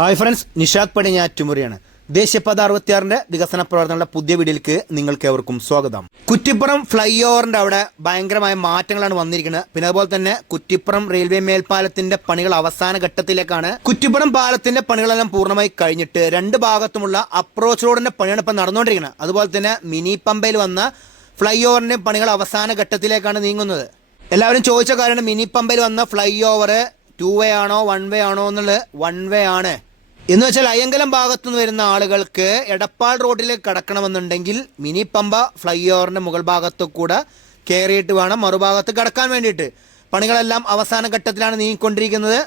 Hi friends Nishad പടിഞ്ഞാറ്റുമുറിയാണ് ദേശീയപാത അറുപത്തിയാറിന്റെ വികസന പ്രവർത്തനങ്ങളുടെ പുതിയ വീഡിയോയിലേക്ക് നിങ്ങൾക്ക് ഏവർക്കും സ്വാഗതം. കുറ്റിപ്പുറം ഫ്ലൈ ഓവറിന്റെ അവിടെ ഭയങ്കരമായ മാറ്റങ്ങളാണ് വന്നിരിക്കുന്നത്. പിന്നെ അതുപോലെ തന്നെ കുറ്റിപ്പുറം റെയിൽവേ മേൽപ്പാലത്തിന്റെ പണികൾ അവസാന ഘട്ടത്തിലേക്കാണ്. കുറ്റിപ്പുറം പാലത്തിന്റെ പണികളെല്ലാം പൂർണമായി കഴിഞ്ഞിട്ട് രണ്ട് ഭാഗത്തുമുള്ള അപ്രോച്ച് റോഡിന്റെ പണിയാണ് ഇപ്പം നടന്നുകൊണ്ടിരിക്കുന്നത്. അതുപോലെ തന്നെ മിനി പമ്പയിൽ വന്ന ഫ്ലൈ ഓവറിന്റെ പണികൾ അവസാന ഘട്ടത്തിലേക്കാണ് നീങ്ങുന്നത്. എല്ലാവരും ചോദിച്ച കാര്യമാണ് മിനി പമ്പയിൽ വന്ന ഫ്ലൈ ഓവർ ടു വേ ആണോ വൺ വേ ആണോ എന്നുള്ളത്? വൺ വേ ആണ്. എന്ന് വെച്ചാൽ അയ്യങ്കലം ഭാഗത്തു നിന്ന് വരുന്ന ആളുകൾക്ക് എടപ്പാൾ റോഡിലേക്ക് കടക്കണമെന്നുണ്ടെങ്കിൽ മിനി പമ്പ ഫ്ലൈ ഓവറിന്റെ മുകൾ ഭാഗത്തു കൂടെ കയറിയിട്ട് വേണം മറുഭാഗത്ത് കടക്കാൻ വേണ്ടിയിട്ട്. പണികളെല്ലാം അവസാന ഘട്ടത്തിലാണ് നീങ്ങിക്കൊണ്ടിരിക്കുന്നത്.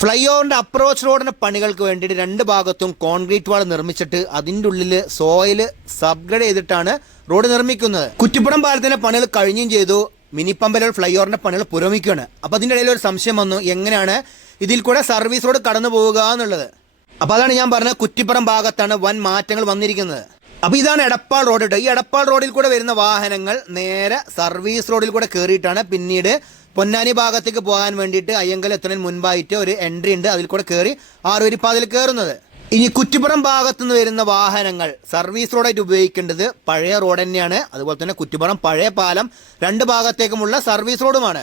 ഫ്ലൈ ഓവറിന്റെ അപ്രോച്ച് റോഡിന്റെ പണികൾക്ക് വേണ്ടിയിട്ട് രണ്ട് ഭാഗത്തും കോൺക്രീറ്റ് വാൾ നിർമ്മിച്ചിട്ട് അതിന്റെ ഉള്ളിൽ സോയിൽ സബ്ഗ്രേഡ് ചെയ്തിട്ടാണ് റോഡ് നിർമ്മിക്കുന്നത്. കുറ്റിപ്പുറം പാലത്തിന്റെ പണികൾ കഴിഞ്ഞും ചെയ്തു. മിനി പമ്പിലുള്ള ഫ്ലൈ ഓവറിന്റെ പണികൾ പുരോഗമിക്കുകയാണ്. അപ്പോൾ അതിന്റെ ഇടയിൽ ഒരു സംശയം വന്നു എങ്ങനെയാണ് ഇതിൽ കൂടെ സർവീസ് റോഡ് കടന്നു പോവുക എന്നുള്ളത്? അപ്പോൾ അതാണ് ഞാൻ പറഞ്ഞ കുറ്റിപ്പുറം ഭാഗത്താണ് വൻ മാറ്റങ്ങൾ വന്നിരിക്കുന്നത്. അപ്പോൾ ഇതാണ് എടപ്പാൾ റോഡ് ഈ എടപ്പാൾ റോഡിൽ കൂടെ വരുന്ന വാഹനങ്ങൾ നേരെ സർവീസ് റോഡിൽ കൂടെ കയറിയിട്ടാണ് പിന്നീട് പൊന്നാനി ഭാഗത്തേക്ക് പോകാൻ വേണ്ടിയിട്ട് അയ്യങ്കൽ എത്തുന്നതിന് മുൻപായിട്ട് ഒരു എൻട്രി ഉണ്ട്. അതിൽ കൂടെ കയറി ആറുവരിപ്പാതിൽ കയറുന്നത് ഇനി കുറ്റിപ്പുറം ഭാഗത്തുനിന്ന് വരുന്ന വാഹനങ്ങൾ സർവീസ് റോഡായിട്ട് ഉപയോഗിക്കേണ്ടത് പഴയ റോഡ് തന്നെയാണ്. അതുപോലെ തന്നെ കുറ്റിപ്പുറം പഴയ പാലം രണ്ട് ഭാഗത്തേക്കുമുള്ള സർവീസ് റോഡുമാണ്.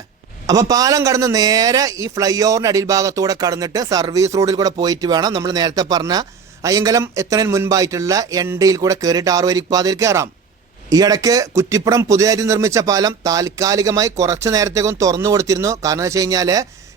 അപ്പൊ പാലം കടന്ന് നേരെ ഈ ഫ്ലൈ ഓവറിന്റെ അടിയിൽ ഭാഗത്തൂടെ കടന്നിട്ട് സർവീസ് റോഡിൽ കൂടെ പോയിട്ട് വേണം. നമ്മൾ നേരത്തെ പറഞ്ഞ അയ്യങ്കലം എത്തുന്നതിന് മുൻപായിട്ടുള്ള എൻഡിയിൽ കൂടെ കയറിയിട്ട് ആറുവരിപ്പാതയിൽ കയറാം ഈ ഇടയ്ക്ക് കുറ്റിപ്പുറം പുതിയതായിട്ട് നിർമ്മിച്ച പാലം താൽക്കാലികമായി കുറച്ച് നേരത്തേക്കൊന്ന് തുറന്നു കൊടുത്തിരുന്നു. കാരണം വെച്ച് കഴിഞ്ഞാൽ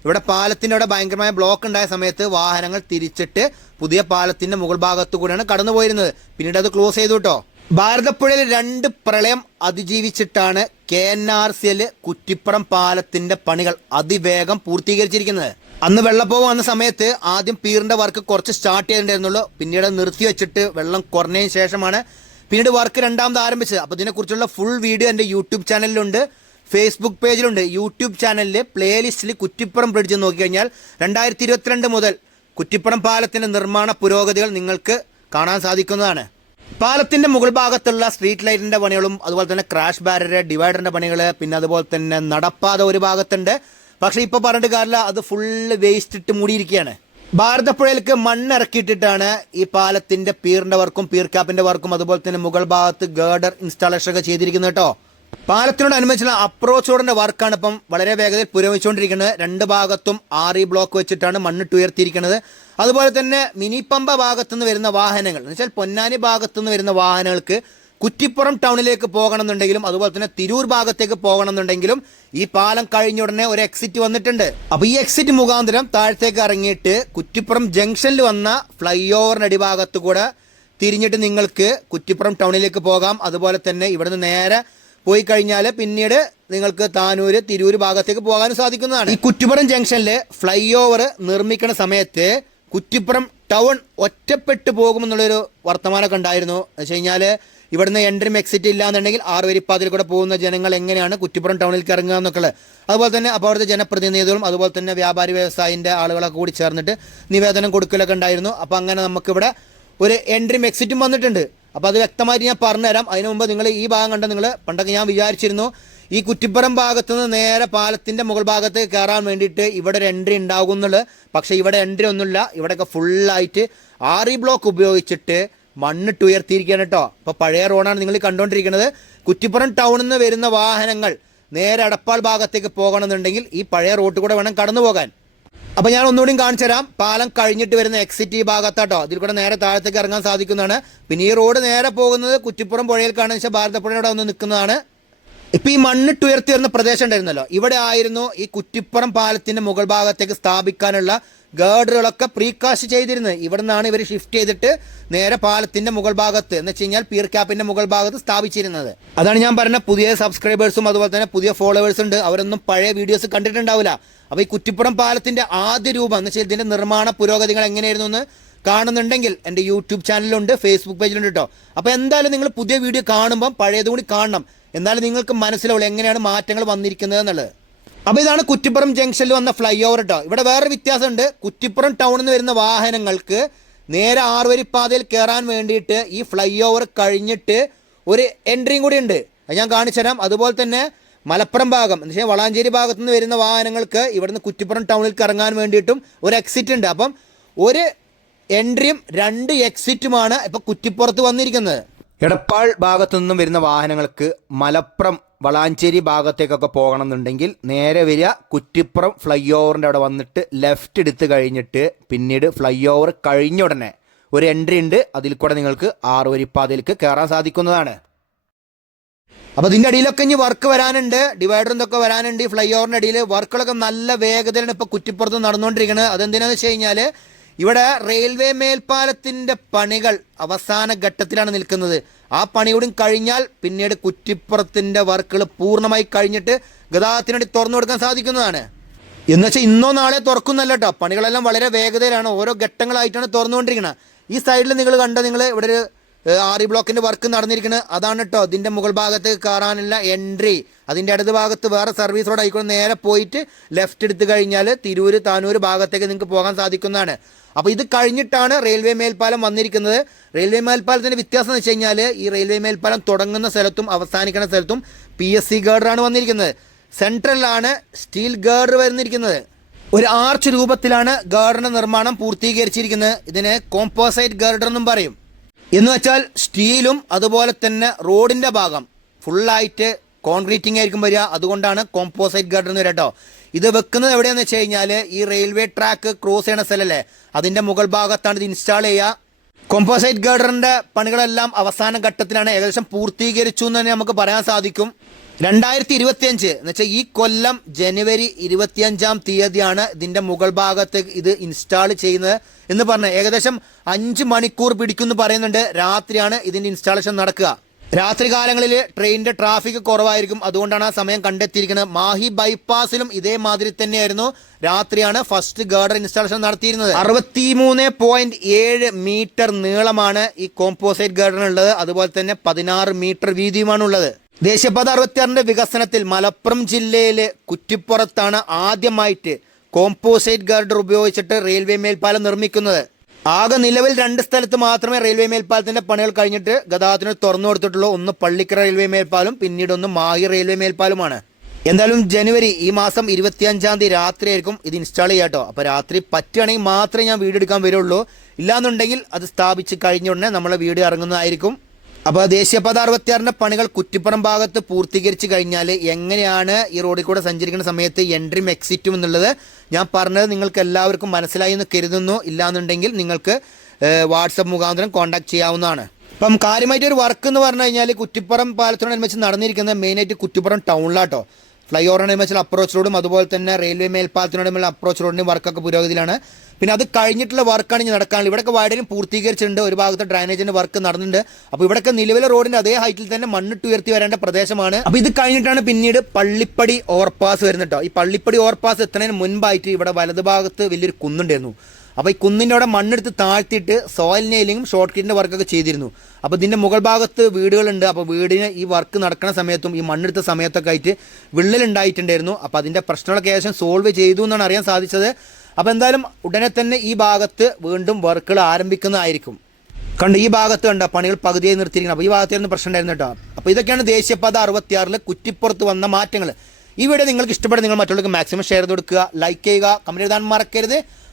ഇവിടെ പാലത്തിന്റെ അവിടെ ഭയങ്കരമായ ബ്ലോക്ക് ഉണ്ടായ സമയത്ത് വാഹനങ്ങൾ തിരിച്ചിട്ട് പുതിയ പാലത്തിന്റെ മുകൾ ഭാഗത്തു കൂടെയാണ് കടന്നു പോയിരുന്നത് പിന്നീട് അത് ക്ലോസ് ചെയ്തു കേട്ടോ. ഭാരതപ്പുഴയിൽ രണ്ട് പ്രളയം അതിജീവിച്ചിട്ടാണ് K N R C L Kuttippuram പാലത്തിന്റെ പണികൾ അതിവേഗം പൂർത്തീകരിച്ചിരിക്കുന്നത്. അന്ന് വെള്ളപ്പൊക്കം വന്ന സമയത്ത് ആദ്യം പീറിന്റെ വർക്ക് കുറച്ച് സ്റ്റാർട്ട് ചെയ്തിട്ടുണ്ടായിരുന്നുള്ളൂ. പിന്നീട് നിർത്തി വെച്ചിട്ട് വെള്ളം കുറഞ്ഞതിന് ശേഷമാണ് പിന്നീട് വർക്ക് രണ്ടാമത് ആരംഭിച്ചത്. അപ്പോൾ ഇതിനെക്കുറിച്ചുള്ള ഫുൾ വീഡിയോ എന്റെ യൂട്യൂബ് ചാനലിലുണ്ട് ഫേസ്ബുക്ക് പേജിലുണ്ട് യൂട്യൂബ് ചാനലിൽ പ്ലേലിസ്റ്റിൽ കുറ്റിപ്പുറം ബ്രിഡ്ജ് നോക്കിക്കഴിഞ്ഞാൽ രണ്ടായിരത്തി ഇരുപത്തിരണ്ട് മുതൽ കുറ്റിപ്പുറം പാലത്തിന്റെ നിർമ്മാണ പുരോഗതികൾ നിങ്ങൾക്ക് കാണാൻ സാധിക്കുന്നതാണ്. പാലത്തിന്റെ മുകൾ ഭാഗത്തുള്ള സ്ട്രീറ്റ് ലൈറ്റിന്റെ പണികളും അതുപോലെ തന്നെ ക്രാഷ് ബാരർ ഡിവൈഡറിന്റെ പണികൾ പിന്നെ അതുപോലെ തന്നെ നടപ്പാത ഒരു ഭാഗത്തുണ്ട്. പക്ഷേ ഇപ്പോൾ പറഞ്ഞിട്ട് കാര്യമില്ല അത് ഫുള്ള് വേസ്റ്റ് ഇട്ട് മൂടിയിരിക്കുകയാണ്. ഭാരതപ്പുഴയിലേക്ക് മണ്ണിറക്കിയിട്ടിട്ടാണ് ഈ പാലത്തിന്റെ പീറിന്റെ വർക്കും പീർക്കാപ്പിന്റെ വർക്കും അതുപോലെ തന്നെ മുകൾ ഭാഗത്ത് ഗേഡർ ഇൻസ്റ്റാളേഷൻ ഒക്കെ ചെയ്തിരിക്കുന്നത് കേട്ടോ. പാലത്തിനോടനുബന്ധിച്ചുള്ള അപ്രോച്ച് റോഡിന്റെ വർക്കാണ് ഇപ്പം വളരെ വേഗതയിൽ പുരോഗമിച്ചുകൊണ്ടിരിക്കുന്നത്. രണ്ട് ഭാഗത്തും ആറ് ബ്ലോക്ക് വെച്ചിട്ടാണ് മണ്ണിട്ട് ഉയർത്തിയിരിക്കുന്നത്. അതുപോലെ തന്നെ മിനി പമ്പ ഭാഗത്തുനിന്ന് വരുന്ന വാഹനങ്ങൾ എന്ന് വെച്ചാൽ പൊന്നാനി ഭാഗത്തുനിന്ന് വരുന്ന വാഹനങ്ങൾക്ക് കുറ്റിപ്പുറം ടൗണിലേക്ക് പോകണമെന്നുണ്ടെങ്കിലും അതുപോലെ തന്നെ തിരൂർ ഭാഗത്തേക്ക് പോകണമെന്നുണ്ടെങ്കിലും ഈ പാലം കഴിഞ്ഞ ഉടനെ ഒരു എക്സിറ്റ് വന്നിട്ടുണ്ട്. അപ്പൊ ഈ എക്സിറ്റ് മുഖാന്തരം താഴത്തേക്ക് ഇറങ്ങിയിട്ട് കുറ്റിപ്പുറം ജംഗ്ഷനിൽ വന്ന ഫ്ലൈ ഓവറിന്റെ അടിഭാഗത്ത് കൂടെ തിരിഞ്ഞിട്ട് നിങ്ങൾക്ക് കുറ്റിപ്പുറം ടൗണിലേക്ക് പോകാം. അതുപോലെ തന്നെ ഇവിടുന്ന് നേരെ പോയി കഴിഞ്ഞാൽ പിന്നീട് നിങ്ങൾക്ക് താനൂര് തിരൂര് ഭാഗത്തേക്ക് പോകാനും സാധിക്കുന്നതാണ്. ഈ കുറ്റിപ്പുറം ജംഗ്ഷനിൽ ഫ്ലൈ ഓവർ നിർമ്മിക്കുന്ന സമയത്ത് കുറ്റിപ്പുറം ടൗൺ ഒറ്റപ്പെട്ടു പോകുമെന്നുള്ളൊരു വർത്തമാനമൊക്കെ ഉണ്ടായിരുന്നു. എന്ന് വെച്ച് കഴിഞ്ഞാൽ ഇവിടുന്ന് എൻട്രിയും എക്സിറ്റ് ഇല്ലാന്നുണ്ടെങ്കിൽ ആറ് വരിപ്പാതിൽ കൂടെ പോകുന്ന ജനങ്ങൾ എങ്ങനെയാണ് കുറ്റിപ്പുറം ടൗണിലേക്ക് ഇറങ്ങുക എന്നൊക്കെയുള്ളത്. അതുപോലെ തന്നെ അപ്പോൾ അവിടുത്തെ ജനപ്രതിനിധികളും അതുപോലെ തന്നെ വ്യാപാരി വ്യവസായിന്റെ ആളുകളൊക്കെ കൂടി ചേർന്നിട്ട് നിവേദനം കൊടുക്കലൊക്കെ ഉണ്ടായിരുന്നു. അപ്പോൾ അങ്ങനെ നമുക്കിവിടെ ഒരു എൻട്രിയും എക്സിറ്റും വന്നിട്ടുണ്ട്. അപ്പോൾ അത് വ്യക്തമായിട്ട് ഞാൻ പറഞ്ഞുതരാം. അതിനു മുമ്പ് നിങ്ങൾ ഈ ഭാഗം കണ്ട നിങ്ങൾ പണ്ടൊക്കെ ഞാൻ വിചാരിച്ചിരുന്നു ഈ കുറ്റിപ്പുറം ഭാഗത്ത് നിന്ന് നേരെ പാലത്തിന്റെ മുകൾ ഭാഗത്ത് കയറാൻ വേണ്ടിയിട്ട് ഇവിടെ ഒരു എൻട്രി ഉണ്ടാകും എന്നുള്ളത്. പക്ഷേ ഇവിടെ എൻട്രി ഒന്നുമില്ല. ഇവിടെയൊക്കെ ഫുള്ളായിട്ട് ആറി ബ്ലോക്ക് ഉപയോഗിച്ചിട്ട് മണ്ണിട്ട് ഉയർത്തിയിരിക്കുകയാണ് കേട്ടോ. അപ്പോൾ പഴയ റോഡാണ് നിങ്ങൾ കണ്ടുകൊണ്ടിരിക്കുന്നത് കുറ്റിപ്പുറം ടൗണിൽ നിന്ന് വരുന്ന വാഹനങ്ങൾ നേരെ അടപ്പാൾ ഭാഗത്തേക്ക് പോകണമെന്നുണ്ടെങ്കിൽ ഈ പഴയ റോട്ട് കൂടെ വേണം കടന്നു പോകാൻ അപ്പൊ ഞാൻ ഒന്നുകൂടി കാണിച്ചു തരാം. പാലം കഴിഞ്ഞിട്ട് വരുന്ന എക്സിറ്റ് ഈ ഭാഗത്താട്ടോ. ഇതിൽ കൂടെ നേരെ താഴത്തേക്ക് ഇറങ്ങാൻ സാധിക്കുന്നതാണ്. പിന്നെ ഈ റോഡ് നേരെ പോകുന്നത് കുറ്റിപ്പുറം പുഴയിലേക്കാണെന്ന് വെച്ചാൽ ഭാരതപ്പുഴയുടെ ഒന്ന് നിൽക്കുന്നതാണ്. ഇപ്പൊ ഈ മണ്ണിട്ട് ഉയർത്തി വരുന്ന പ്രദേശം ഉണ്ടായിരുന്നല്ലോ. ഇവിടെ ആയിരുന്നു ഈ കുറ്റിപ്പുറം പാലത്തിന്റെ മുകൾ ഭാഗത്തേക്ക് സ്ഥാപിക്കാനുള്ള ഗേഡറുകളൊക്കെ പ്രീകാസ്റ്റ് ചെയ്തിരുന്നത്. ഇവിടെ നിന്നാണ് ഇവർ ഷിഫ്റ്റ് ചെയ്തിട്ട് നേരെ പാലത്തിന്റെ മുകൾ ഭാഗത്ത് എന്ന് വെച്ച് കഴിഞ്ഞാൽ പീർ ക്യാപ്പിന്റെ മുകൾ ഭാഗത്ത് സ്ഥാപിച്ചിരുന്നത്. അതാണ് ഞാൻ പറഞ്ഞ പുതിയ സബ്സ്ക്രൈബേഴ്സും അതുപോലെ തന്നെ പുതിയ ഫോളോവേഴ്സ് ഉണ്ട്. അവരൊന്നും പഴയ വീഡിയോസ് കണ്ടിട്ടുണ്ടാവില്ല. അപ്പോൾ ഈ കുറ്റിപ്പുറം പാലത്തിന്റെ ആദ്യ രൂപം എന്ന് വെച്ചാൽ ഇതിന്റെ നിർമ്മാണ പുരോഗതികൾ എങ്ങനെയായിരുന്നു എന്ന് കാണുന്നുണ്ടെങ്കിൽ എന്റെ യൂട്യൂബ് ചാനലിലുണ്ട് ഫേസ്ബുക്ക് പേജിലുണ്ട് കേട്ടോ അപ്പോൾ എന്തായാലും നിങ്ങൾ പുതിയ വീഡിയോ കാണുമ്പം പഴയതും കൂടി കാണണം. എന്നാലും നിങ്ങൾക്ക് മനസ്സിലാവുള്ളൂ എങ്ങനെയാണ് മാറ്റങ്ങൾ വന്നിരിക്കുന്നത് എന്നുള്ളത്. അപ്പോൾ ഇതാണ് കുറ്റിപ്പുറം ജംഗ്ഷനിൽ വന്ന ഫ്ലൈ ഓവർ കേട്ടോ ഇവിടെ വേറെ വ്യത്യാസമുണ്ട്. കുറ്റിപ്പുറം ടൗണിൽ നിന്ന് വരുന്ന വാഹനങ്ങൾക്ക് നേരെ ആറുവരിപ്പാതയിൽ കയറാൻ വേണ്ടിയിട്ട് ഈ ഫ്ലൈ ഓവർ കഴിഞ്ഞിട്ട് ഒരു എൻട്രിയും കൂടി ഉണ്ട്. അത് ഞാൻ കാണിച്ചുതരാം അതുപോലെ തന്നെ മലപ്പുറം ഭാഗം എന്ന് വെച്ചാൽ വളാഞ്ചേരി ഭാഗത്തു നിന്ന് വരുന്ന വാഹനങ്ങൾക്ക് ഇവിടുന്ന് കുറ്റിപ്പുറം ടൗണിൽ ഇറങ്ങാൻ വേണ്ടിയിട്ടും ഒരു എക്സിറ്റ് ഉണ്ട്. അപ്പം ഒരു എൻട്രിയും രണ്ട് എക്സിറ്റുമാണ് ഇപ്പൊ കുറ്റിപ്പുറത്ത് വന്നിരിക്കുന്നത്. എടപ്പാൾ ഭാഗത്തു നിന്നും വരുന്ന വാഹനങ്ങൾക്ക് മലപ്പുറം വളാഞ്ചേരി ഭാഗത്തേക്കൊക്കെ പോകണമെന്നുണ്ടെങ്കിൽ നേരെ വരിക കുറ്റിപ്പുറം ഫ്ലൈ ഓവറിന്റെ അവിടെ വന്നിട്ട് ലെഫ്റ്റ് എടുത്ത് കഴിഞ്ഞിട്ട് പിന്നീട് ഫ്ലൈ ഓവർ കഴിഞ്ഞ ഉടനെ ഒരു എൻട്രി ഉണ്ട്. അതിൽ കൂടെ നിങ്ങൾക്ക് ആറുവരിപ്പാതയിലേക്ക് കയറാൻ സാധിക്കുന്നതാണ്. അപ്പോൾ ഇതിന്റെ അടിയിലൊക്കെ ഇനി വർക്ക് വരാനുണ്ട്. ഡിവൈഡർ എന്തൊക്കെ വരാനുണ്ട്. ഈ ഫ്ലൈ ഓവറിന്റെ അടിയിൽ വർക്കുകളൊക്കെ നല്ല വേഗതയിലാണ് ഇപ്പോൾ കുറ്റിപ്പുറത്ത് നടന്നുകൊണ്ടിരിക്കുന്നത് അതെന്തിനാന്ന് വെച്ച് കഴിഞ്ഞാൽ ഇവിടെ റെയിൽവേ മേൽപ്പാലത്തിന്റെ പണികൾ അവസാന ഘട്ടത്തിലാണ് നിൽക്കുന്നത്. ആ പണിയോടും കഴിഞ്ഞാൽ പിന്നീട് കുറ്റിപ്പുറത്തിന്റെ വർക്കുകൾ പൂർണമായി കഴിഞ്ഞിട്ട് ഗതാഗതത്തിന് വേണ്ടി തുറന്നു കൊടുക്കാൻ സാധിക്കുന്നതാണ്. എന്ന് വെച്ചാൽ ഇന്നോ നാളെ തുറക്കുന്നല്ല കേട്ടോ. പണികളെല്ലാം വളരെ വേഗതയിലാണ്. ഓരോ ഘട്ടങ്ങളായിട്ടാണ് തുറന്നുകൊണ്ടിരിക്കുന്നത് ഈ സൈഡിൽ നിങ്ങൾ കണ്ട നിങ്ങൾ ഇവിടെ ഒരു ആറി ബ്ലോക്കിന്റെ വർക്ക് നടന്നിരിക്കുന്നത് അതാണ് കേട്ടോ ഇതിന്റെ മുകൾ ഭാഗത്ത് കയറാനുള്ള എൻട്രി അതിന്റെ അടുത്ത ഭാഗത്ത് വേറെ സർവീസ് റോഡ് ആയിക്കോട്ടെ നേരെ പോയിട്ട് ലെഫ്റ്റ് എടുത്തു കഴിഞ്ഞാൽ തിരൂര് താനൂർ ഭാഗത്തേക്ക് നിങ്ങൾക്ക് പോകാൻ സാധിക്കുന്നതാണ്. അപ്പോൾ ഇത് കഴിഞ്ഞിട്ടാണ് റെയിൽവേ മേൽപ്പാലം വന്നിരിക്കുന്നത്. റെയിൽവേ മേൽപ്പാലത്തിന്റെ വ്യത്യാസം എന്ന് വെച്ച് കഴിഞ്ഞാൽ ഈ റെയിൽവേ മേൽപ്പാലം തുടങ്ങുന്ന സ്ഥലത്തും അവസാനിക്കുന്ന സ്ഥലത്തും പി എസ് സി ഗേഡറാണ് വന്നിരിക്കുന്നത്. സെൻട്രലിലാണ് സ്റ്റീൽ ഗേഡർ വരുന്നിരിക്കുന്നത്. ഒരു ആർച്ച് രൂപത്തിലാണ് ഗേഡറിന്റെ നിർമ്മാണം പൂർത്തീകരിച്ചിരിക്കുന്നത്. ഇതിന് കോമ്പോസൈറ്റ് ഗാർഡർ എന്നും പറയും. എന്ന് വെച്ചാൽ സ്റ്റീലും അതുപോലെ തന്നെ റോഡിന്റെ ഭാഗം ഫുള്ളായിട്ട് കോൺക്രീറ്റിംഗ് ആയിരിക്കും വരിക. അതുകൊണ്ടാണ് കോമ്പോസൈറ്റ് ഗാർഡൻ എന്ന് കേട്ടോ ഇത് വെക്കുന്നത് എവിടെയാണെന്ന് വെച്ച് കഴിഞ്ഞാൽ ഈ റെയിൽവേ ട്രാക്ക് ക്രോസ് ചെയ്യണ സ്ഥലല്ലേ? അതിന്റെ മുകൾ ഭാഗത്താണ് ഇത് ഇൻസ്റ്റാൾ ചെയ്യുക. കോമ്പോസൈറ്റ് ഗാർഡറിന്റെ പണികളെല്ലാം അവസാന ഘട്ടത്തിലാണ് ഏകദേശം പൂർത്തീകരിച്ചു എന്ന് തന്നെ നമുക്ക് പറയാൻ സാധിക്കും. രണ്ടായിരത്തി ഇരുപത്തിയഞ്ച് എന്ന് വെച്ചാൽ ഈ കൊല്ലം ജനുവരി ഇരുപത്തിയഞ്ചാം തീയതിയാണ് ഇതിന്റെ മുകൾ ഭാഗത്ത് ഇത് ഇൻസ്റ്റാൾ ചെയ്യുന്നത് എന്ന് പറഞ്ഞ് ഏകദേശം അഞ്ച് മണിക്കൂർ പിടിക്കുമെന്ന് പറയുന്നുണ്ട്. രാത്രിയാണ് ഇതിന്റെ ഇൻസ്റ്റാളേഷൻ നടക്കുക. രാത്രി കാലങ്ങളിൽ ട്രെയിനിന്റെ ട്രാഫിക് കുറവായിരിക്കും. അതുകൊണ്ടാണ് ആ സമയം കണ്ടെത്തിയിരിക്കുന്നത്. മാഹി ബൈപ്പാസിലും ഇതേമാതിരി തന്നെയായിരുന്നു. രാത്രിയാണ് ഫസ്റ്റ് ഗാർഡർ ഇൻസ്റ്റാളേഷൻ നടത്തിയിരുന്നത്. അറുപത്തിമൂന്ന് പോയിന്റ് ഏഴ് മീറ്റർ നീളമാണ് ഈ കോമ്പോസൈറ്റ് ഉള്ളത് അതുപോലെ തന്നെ പതിനാറ് മീറ്റർ വീതിയുമാണ് ഉള്ളത് ദേശീയപാത അറുപത്തിയാറിന്റെ വികസനത്തിൽ മലപ്പുറം ജില്ലയിലെ കുറ്റിപ്പുറത്താണ് ആദ്യമായിട്ട് കോമ്പോസൈറ്റ് ഗാർഡർ ഉപയോഗിച്ചിട്ട് റെയിൽവേ മേൽപ്പാലം നിർമ്മിക്കുന്നത്. ആകെ നിലവിൽ രണ്ട് സ്ഥലത്ത് മാത്രമേ റെയിൽവേ മേൽപ്പാലത്തിന്റെ പണികൾ കഴിഞ്ഞിട്ട് ഗതാഗതത്തിന് തുറന്നു കൊടുത്തിട്ടുള്ളൂ. ഒന്ന് പള്ളിക്കര റെയിൽവേ മേൽപ്പാലം പിന്നീട് ഒന്ന് മാഹി റെയിൽവേ മേൽപ്പാലമാണ്. എന്തായാലും ജനുവരി ഈ മാസം ഇരുപത്തിയഞ്ചാം തീയതി രാത്രി ആയിരിക്കും ഇത് ഇൻസ്റ്റാൾ ചെയ്യാട്ടോ അപ്പോൾ രാത്രി പറ്റുകയാണെങ്കിൽ മാത്രമേ ഞാൻ വീഡിയോ എടുക്കാൻ വരുള്ളൂ. ഇല്ലാന്നുണ്ടെങ്കിൽ അത് സ്ഥാപിച്ച് കഴിഞ്ഞ ഉടനെ നമ്മളെ വീഡിയോ ഇറങ്ങുന്നതായിരിക്കും. അപ്പോൾ ദേശീയപാത അറുപത്തിയാറിന്റെ പണികൾ കുറ്റിപ്പുറം ഭാഗത്ത് പൂർത്തീകരിച്ച് കഴിഞ്ഞാൽ എങ്ങനെയാണ് ഈ റോഡിൽ കൂടെ സഞ്ചരിക്കുന്ന സമയത്ത് എൻട്രിയും എക്സിറ്റും എന്നുള്ളത് ഞാൻ പറഞ്ഞത് നിങ്ങൾക്ക് എല്ലാവർക്കും മനസ്സിലായി എന്ന് കരുതുന്നു. ഇല്ലാന്നുണ്ടെങ്കിൽ നിങ്ങൾക്ക് വാട്സപ്പ് മുഖാന്തരം കോൺടാക്ട് ചെയ്യാവുന്നതാണ്. ഇപ്പം കാര്യമായിട്ട് ഒരു വർക്ക് എന്ന് പറഞ്ഞു കഴിഞ്ഞാൽ കുറ്റിപ്പുറം പാലത്തിനോടനുബന്ധിച്ച് നടന്നിരിക്കുന്നത് മെയിനായിട്ട് കുറ്റിപ്പുറം ടൗണിലാട്ടോ. ഫ്ലൈ ഓവറിനനുബന്ധിച്ചുള്ള അപ്രോച്ച് റോഡും അതുപോലെ തന്നെ റെയിൽവേ മേൽപ്പാലത്തിനോടുമുള്ള അപ്രോച്ച് റോഡിന്റെ വർക്കൊക്കെ പുരോഗതിയിലാണ്. പിന്നെ അത് കഴിഞ്ഞിട്ടുള്ള വർക്കാണ് ഇനി നടക്കാനുള്ളത്. ഇവിടെയൊക്കെ വൈഡനും പൂർത്തീകരിച്ചിട്ടുണ്ട്. ഒരു ഭാഗത്ത് ഡ്രൈനേജിന്റെ വർക്ക് നടന്നിട്ടുണ്ട്. അപ്പോൾ ഇവിടെയൊക്കെ നിലവിലെ റോഡിന്റെ അതേ ഹൈറ്റിൽ തന്നെ മണ്ണിട്ട് ഉയർത്തി വരേണ്ട പ്രദേശമാണ്. അപ്പോൾ ഇത് കഴിഞ്ഞിട്ടാണ് പിന്നീട് പള്ളിപ്പടി ഓവർപാസ് വരുന്നത് ഈ പള്ളിപ്പടി ഓവർപാസ് എത്തുന്നതിന് മുൻപായിട്ട് ഇവിടെ വലതുഭാഗത്ത് വലിയൊരു കുന്നുണ്ടായിരുന്നു. അപ്പോൾ ഈ കുന്നിന്റെ അവിടെ മണ്ണെടുത്ത് താഴ്ത്തിയിട്ട് സോയിൽ നെയിലിങ്ങും ഷോർട്ട് കിറ്റിന്റെ വർക്കൊക്കെ ചെയ്തിരുന്നു. അപ്പോൾ ഇതിന്റെ മുകൾ ഭാഗത്ത് വീടുകളുണ്ട്. അപ്പോൾ വീടിന് ഈ വർക്ക് നടക്കുന്ന സമയത്തും ഈ മണ്ണെടുത്ത സമയത്തൊക്കെ ആയിട്ട് വിള്ളലുണ്ടായിട്ടുണ്ടായിരുന്നു. അപ്പോൾ അതിന്റെ പ്രശ്നങ്ങളൊക്കെ ഏകദേശം സോൾവ് ചെയ്തു എന്നാണ് അറിയാൻ സാധിച്ചത്. അപ്പോൾ എന്തായാലും ഉടനെ തന്നെ ഈ ഭാഗത്ത് വീണ്ടും വർക്കുകൾ ആരംഭിക്കുന്നതായിരിക്കും. കണ്ട് ഈ ഭാഗത്ത് കണ്ട പണികൾ പകുതിയായി നിർത്തിയിരിക്കണം അപ്പോൾ ഈ ഭാഗത്തായിരുന്നു പ്രശ്നം ഉണ്ടായിരുന്നു കേട്ടോ. അപ്പോൾ ഇതൊക്കെയാണ് ദേശീയപാത അറുപത്തിയാറിൽ കുറ്റിപ്പുറത്ത് വന്ന മാറ്റങ്ങൾ ഈ വീഡിയോ നിങ്ങൾക്ക് ഇഷ്ടപ്പെടുന്ന നിങ്ങൾ മറ്റുള്ളവർക്ക് മാക്സിമം ഷെയർ ചെയ്ത് കൊടുക്കുക ലൈക്ക് ചെയ്യുക കമന്റ് എഴുതാൻ മറക്കരുത്.